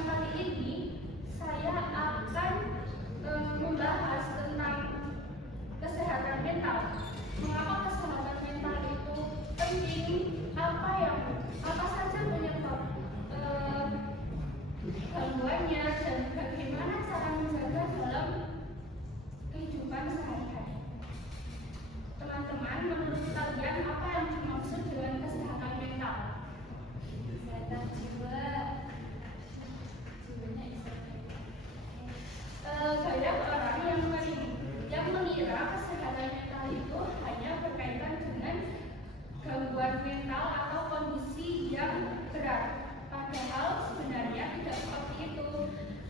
kesempatan kali ini saya akan membahas tentang kesehatan mental. Mengapa kesehatan mental itu penting? Apa saja penyebab gangguannya dan bagaimana cara menjaga dalam kehidupan sehari-hari. Teman-teman, menurut kalian apa yang dimaksud dengan kesehatan mental? Kesehatan jiwa. Banyak orang yang mengira kesehatan mental itu hanya berkaitan dengan gangguan mental atau kondisi yang berat. Padahal sebenarnya tidak seperti itu.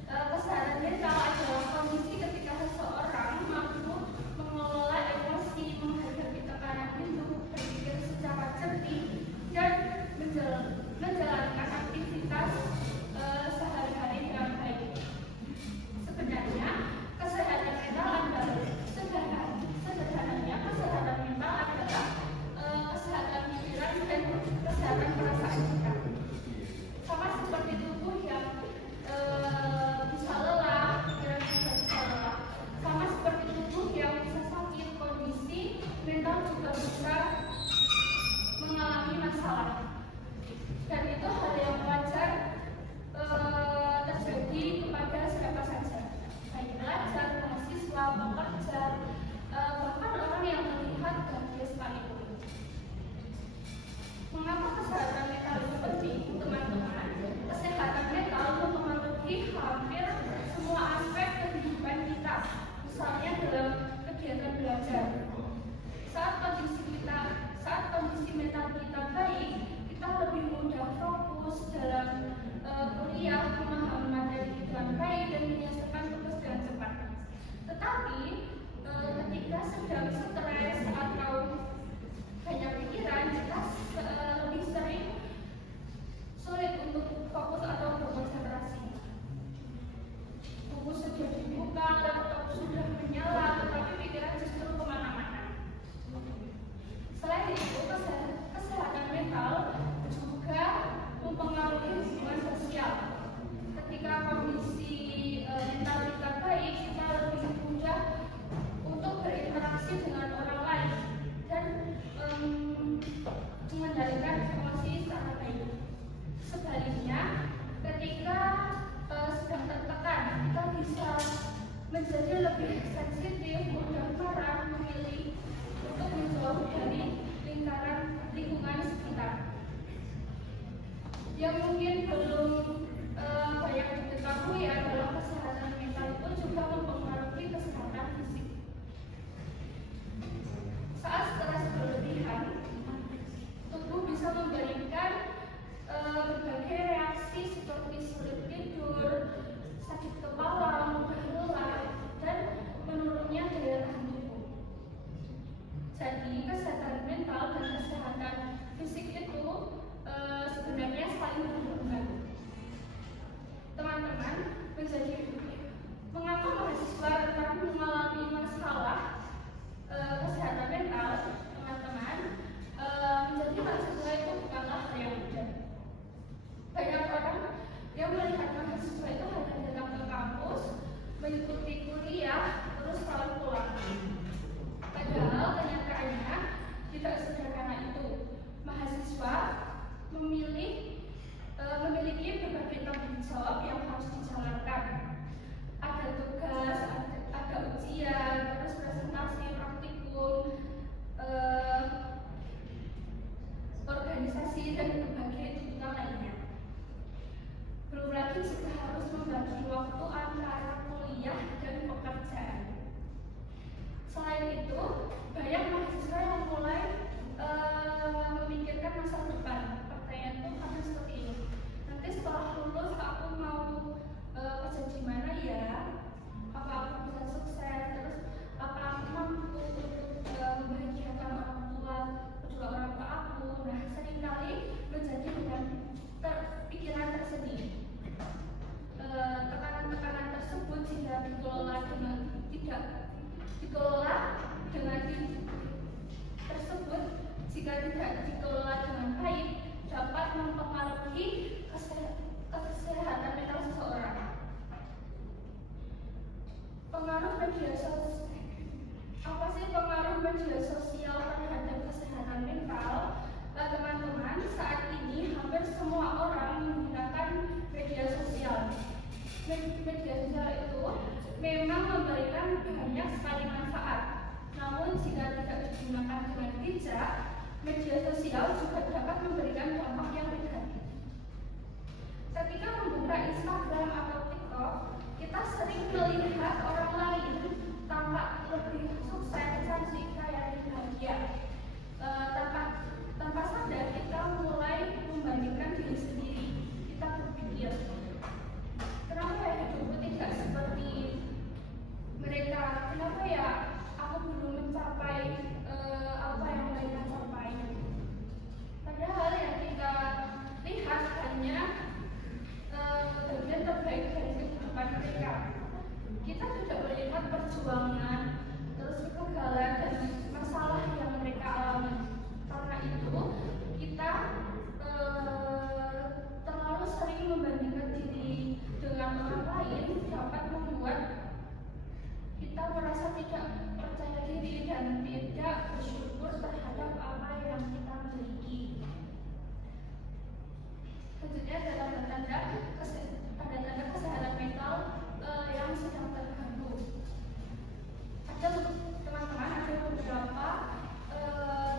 Kesehatan mental adalah kondisi ketika seseorang mampu mengelola emosi, menghadapi tekanan hidup, berpikir secara jernih, dan menjalankan aktivitas sehari-hari dengan baik. Sebenarnya kesehatan mental adalah sederhananya kesehatan mental adalah kesehatan pikiran dan kesehatan perasaan kita. Sama seperti tubuh yang bisa lelah, pikiran juga bisa lelah. Sama seperti tubuh yang bisa sakit, kondisi mental juga bisa mengalami masalah. Dan itu hal yang wajar terjadi kepada siapa saja, baik pelajar, mahasiswa, pekerja, bahkan orang yang melihat bahagia sekalipun. Mengapa kesehatan mental itu penting, teman-teman? Kesehatan mental mempengaruhi hampir semua aspek kehidupan kita, misalnya dalam kegiatan belajar. Saat kondisi mental kita baik, kita lebih mudah fokus dalam kuliah, memahami materi dengan baik, dan menyelesaikan tugas dengan cepat. Tetapi ketika sedang stres atau banyak pikiran, kita lebih sering sulit untuk fokus atau berkonsentrasi. Buku sudah dibuka, laptop sudah menyala, tetapi pikiran justru kemana-mana. Selain itu, kesehatan mental juga mempengaruhi hubungan sosial. Ketika kondisi mental kita baik, kita lebih mudah untuk berinteraksi dengan orang lain dan mengendalikan emosi secara baik. Sebaliknya, ketika sedang tertekan, kita bisa menjadi lebih sensitif, mudah marah, memilih untuk menjauh dari lingkungan sekitar. Yang mungkin belum banyak diketahui adalah kesehatan mental itu juga mempengaruhi kesehatan fisik. Saat stres berlebihan, tubuh bisa memberikan berbagai reaksi seperti sulit tidur, sakit kepala, mudah lelah, dan menurunnya daya tahan tubuh. Jadi kesehatan mental dan kesehatan fisik itu sebenarnya saling berhubungan. Teman-teman, mengapa mahasiswa tetap mengalami masalah kesehatan mental? Teman-teman, menjadi mahasiswa itu bukanlah hal yang mudah. Banyak orang yang melihat mahasiswa itu hanya datang ke kampus, mengikuti kuliah, terus pulang. Padahal kenyataannya tidak sederhana itu. Mahasiswa memiliki berbagai tanggung jawab yang harus dijalankan. Ada tugas, ada ujian, terus presentasi, praktikum, organisasi, dan berbagai tuntutan lainnya. Belum lagi juga harus membagi waktu antara kuliah dan pekerjaan. Selain itu, banyak mahasiswa yang mulai memikirkan masa depan. Pertanyaan itu kadang seperti ini. Nanti setelah lulus aku mau kerja di mana ya? Apa aku bisa sukses? Terus apa aku mampu untuk membahagiakan orang tua, kedua orang tua aku? Nah, seringkali menjadi dengan pikiran tersendiri. Tekanan-tekanan tersebut jika dikelola dengan jika tidak dikelola dengan baik dapat mempengaruhi kesehatan mental seseorang. apa sih pengaruh media sosial terhadap kesehatan mental? Teman-teman, saat ini hampir semua orang menggunakan media sosial. Media sosial itu memang memberikan banyak sekali manfaat. Namun jika tidak digunakan dengan bijak, media sosial juga dapat memberikan dampak yang negatif. Ketika membuka Instagram atau TikTok, kita sering melihat orang lain tampak lebih sukses, cantik, kaya, dan bahagia. Tanpa sadar kita mulai membandingkan diri sendiri. Kita berpikir, kenapa ya hidupku tidak seperti mereka? Kenapa ya aku belum mencapai apa yang mereka capai? Padahal yang kita lihat hanya bagian terbaik dari kehidupan mereka. Kita tidak melihat perjuangan, terus kegagalan dan masalah yang mereka alami. Karena itu kita terlalu sering membandingkan diri dengan orang lain dapat membuat kita merasa tidak percaya diri dan tidak bersyukur terhadap apa yang kita miliki. Selanjutnya adalah tanda-tanda kesehatan mental yang sedang terganggu. Ada teman-teman, ada beberapa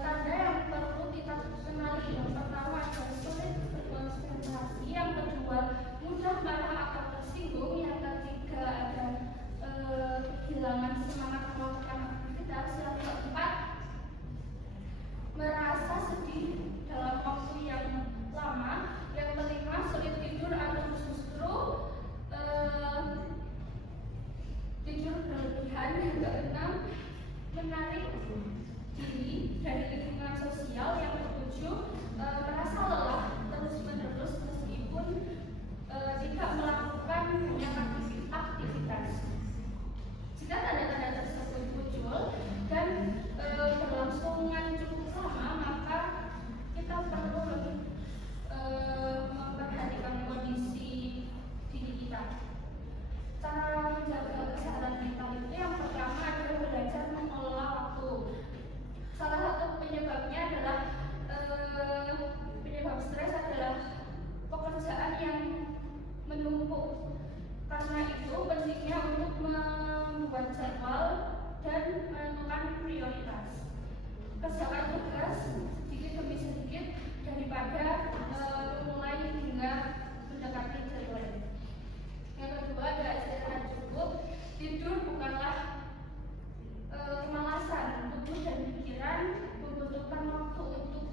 tanda yang perlu kita kenali. Yang pertama adalah sulit berkonsentrasi, yang kedua mudah marah atau tersinggung, yang ketiga ada kehilangan semangat melakukan aktivitas, yang keempat merasa sedih dalam waktu yang lama, yang kelima sulit tidur atau justru tidur berlebihan, yang keenam menarik diri dari lingkungan sosial, yang ketujuh merasa lelah terus-menerus meskipun tidak melakukan banyak aktivitas. Jika tanda-tanda tersebut muncul dan berlangsungan cukup lama, maka kita perlu memperhatikan kondisi diri kita. Cara menjaga kesehatan mental itu yang pertama adalah belajar mengelola waktu. Salah satu penyebabnya adalah penyebab stres adalah pekerjaan yang menumpuk. Karena itu pentingnya untuk membuat jadwal dan menentukan prioritas. Kerjakan tugas sedikit demi sedikit daripada memulai hingga mendekati deadline. Yang kedua ada istirahat cukup. Tidur bukanlah kemalasan. Tubuh dan pikiran membutuhkan waktu untuk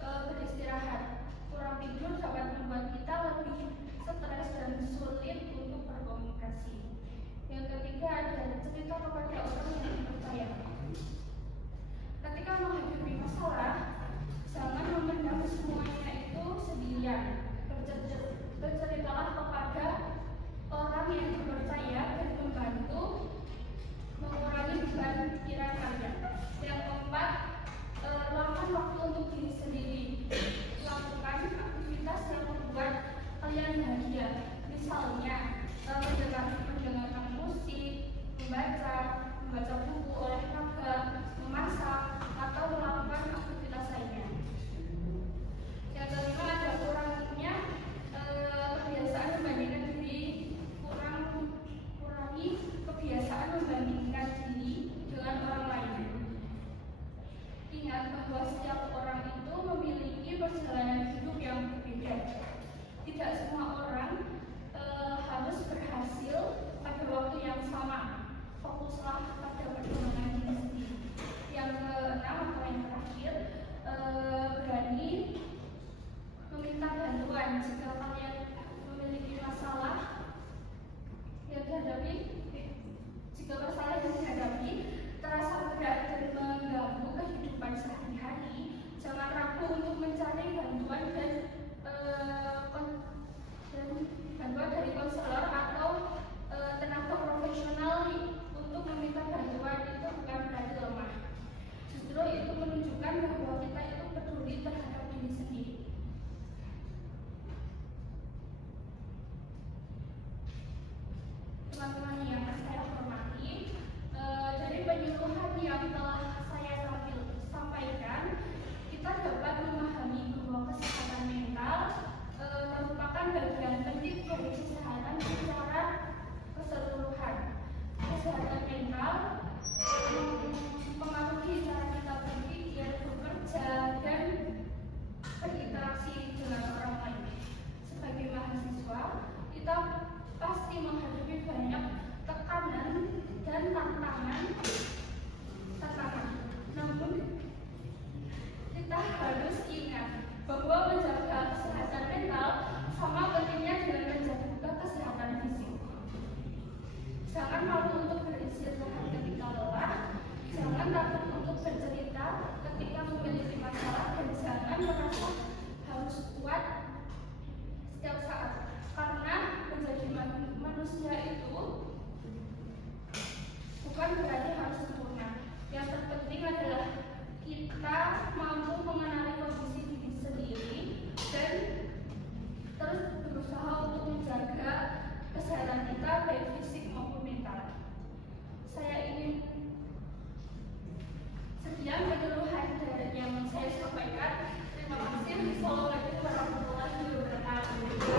beristirahat. Kurang tidur dapat membuat kita lebih stres dan sulit untuk berkomunikasi. Yang ketiga ada cerita kepada orang yang dipercaya. Ketika menghadapi masalah, jangan memendam semuanya itu sendirian. Berceritalah kepada orang yang dipercaya dan membantu mengurangi beban pikiran kalian. Yang keempat, luangkan waktu untuk diri sendiri. Lakukan aktivitas yang membuat kalian bahagia. Misalnya mendengarkan musik, membaca buku, olahraga, memasak, atau melakukan aktivitas lainnya. Yang kelima ada kurangnya kebiasaan membandingkan diri, kurangi kebiasaan membandingkan diri dengan orang lain. Ingat bahwa setiap orang itu memiliki perjalanan hidup yang berbeda. Tidak semua orang harus berhasil pada waktu yang sama. Fokuslah pada perkembangan diri sendiri. Yang keenam atau yang terakhir, berani meminta bantuan jika kalian memiliki masalah yang dihadapi. Jika masalah yang dihadapi terasa berat dan mengganggu kehidupan sehari-hari, jangan ragu untuk mencari bantuan dan bantuan dari konselor atau tenaga profesional. Untuk meminta bantuan itu bukan berarti lemah. Justru itu menunjukkan bahwa kita itu peduli terhadap diri sendiri. kesehatan kita baik fisik maupun mental. Sekian penyuluhan yang saya sampaikan. Terima kasih. Wassalamualaikum warahmatullahi wabarakatuh.